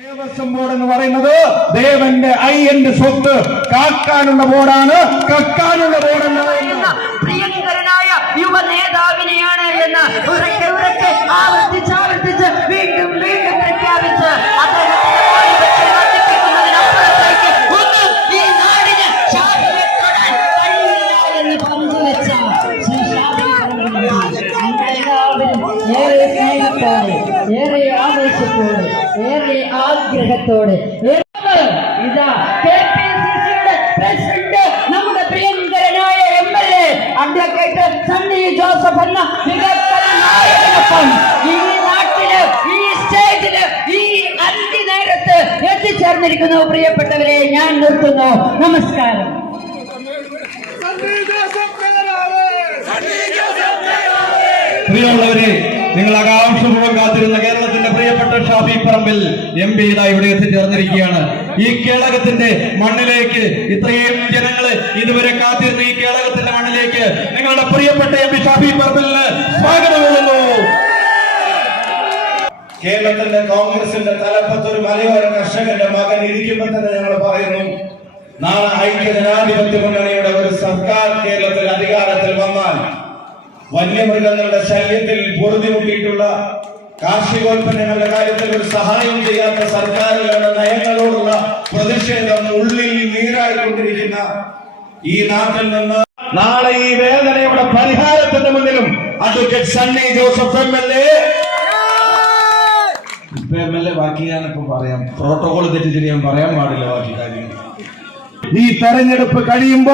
Devaswom board എന്ന് പറയുന്നത് ദേവന്റെ അയ്യന്റെ സ്വത്ത് കാക്കാനുള്ള ബോർഡാണ്. കക്കാനുള്ള ബോർഡല്ല പ്രിയങ്കരനായ യുവ നേതാവിനെയാണ് എന്ന് ഉറക്കെ ഉറക്കെ ആവർത്തിച്ച് ആവർത്തിച്ച് വീണ്ടും വീണ്ടും പ്രഖ്യാപിച്ച് അദ്ദേഹത്തിന്റെ നിങ്ങളെല്ലാവരും ഏറെ ആവേശത്തോടെ ഏറെ ആഗ്രഹത്തോടെ. ഇതാ കെ പി സി സിയുടെ പ്രസിഡന്റ് നമ്മുടെ പ്രിയങ്കരനായ M L A advocate Sunny Joseph എന്ന വികസന ഈ നാട്ടിൽ ഈ സ്റ്റേജിൽ ഈ അന്തി നേരത്ത് എത്തിച്ചേർന്നിരിക്കുന്നു. പ്രിയപ്പെട്ടവരെ ഞാൻ നിർത്തുന്നു. നമസ്കാരം. പ്രിയമുള്ളവരെ നിങ്ങൾ ആകാംക്ഷപൂർവം കാത്തിരുന്ന കേരളത്തിന്റെ പ്രിയപ്പെട്ട ഷാഫി പറമ്പിൽ എം പി ഇതാ ഇവിടെ എത്തിച്ചേർന്നിരിക്കുകയാണ്. ഈ കേളകത്തിന്റെ മണ്ണിലേക്ക് ഇത്രയും ജനങ്ങൾ ഇതുവരെ കാത്തിരുന്ന ഈ കേളകത്തിന്റെ മണ്ണിലേക്ക് നിങ്ങളുടെ പ്രിയപ്പെട്ട എം പി ഷാഫി പറമ്പിലിന് സ്വാഗതം കേരളത്തിന്റെ കോൺഗ്രസിന്റെ തലപ്പത്ത് ഒരു മലയോര കർഷകന്റെ മകൻ ഇരിക്കുമ്പോൾ തന്നെ ഞങ്ങൾ പറയുന്നു നാളെ ഐക്യ ജനാധിപത്യ മുന്നണിയുടെ ഒരു സർക്കാർ കേരളത്തിൽ വന്നാൽ വന്യമൃഗങ്ങളുടെ ശല്യത്തിൽ പൊറുതിമുട്ടിയിട്ടുള്ള കാർഷികോൽപ്പന്നങ്ങളുടെ കാര്യത്തിൽ ഒരു സഹായം ചെയ്യാത്ത സർക്കാരുകളുടെ നയങ്ങളോടുള്ള പ്രതിഷേധം ഉള്ളിൽ നീരായിക്കൊണ്ടിരിക്കുന്ന ഈ നാട്ടിൽ നിന്ന് നാളെ ഈ വേദനയുടെ പരിഹാരത്തിന്റെ മുന്നിലും advocate Sunny Joseph M L A M L A ബാക്കി ഞാനിപ്പോ പറയാം. പ്രോട്ടോകോൾ തെറ്റിച്ച് ഞാൻ പറയാൻ പാടില്ല ബാക്കി കാര്യങ്ങൾ ഈ തെരഞ്ഞെടുപ്പ് കഴിയുമ്പോ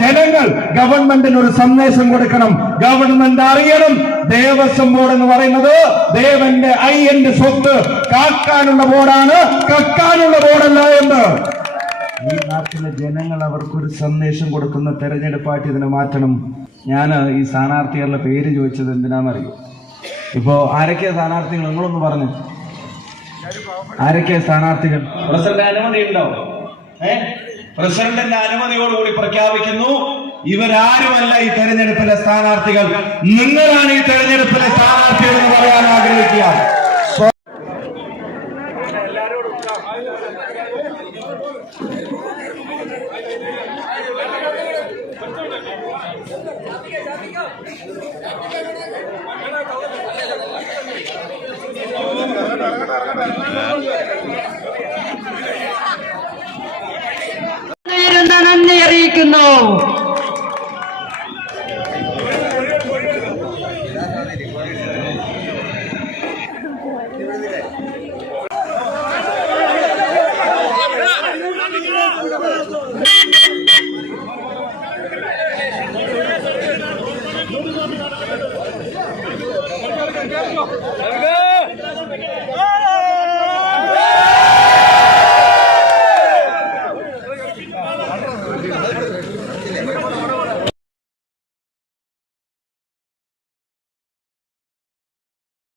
ജനങ്ങൾ ഗവൺമെന്റിന് ഒരു സന്ദേശം കൊടുക്കണം. ഗവൺമെന്റ് അറിയണം. ദേവസ്വം ബോർഡ് എന്ന് പറയുന്നത് ദേവന്റെ അയ്യന്റെ സ്വത്ത്. കാക്കാനുള്ള ബോർഡാണ്. കക്കാനുള്ള ബോർഡല്ല എന്ന്. ഈ നാട്ടിലെ ജനങ്ങൾ അവർക്കൊരു സന്ദേശം കൊടുക്കുന്ന തെരഞ്ഞെടുപ്പായിട്ട് ഇതിനെ മാറ്റണം. ഞാൻ ഈ സ്ഥാനാർത്ഥികളുടെ പേര് ചോദിച്ചത് എന്തിനാണെന്നറിയോ? ഇപ്പോ ആരൊക്കെയാ സ്ഥാനാർത്ഥികൾ? നിങ്ങളൊന്ന് പറഞ്ഞു. ആരൊക്കെയാ സ്ഥാനാർത്ഥികൾ? പ്രസിഡന്റ് അനുമതി ഉണ്ടോ? ഏ? പ്രസിഡന്റിന്റെ അനുമതിയോടുകൂടി പ്രഖ്യാപിക്കുന്നു. ഇവരാരുമല്ല ഈ തെരഞ്ഞെടുപ്പിലെ സ്ഥാനാർത്ഥികൾ. നിങ്ങളാണ് ഈ തെരഞ്ഞെടുപ്പിലെ സ്ഥാനാർത്ഥികൾ എന്ന് പറയാൻ ആഗ്രഹിക്കുക. നേരുന്ന gobierno. Let's go.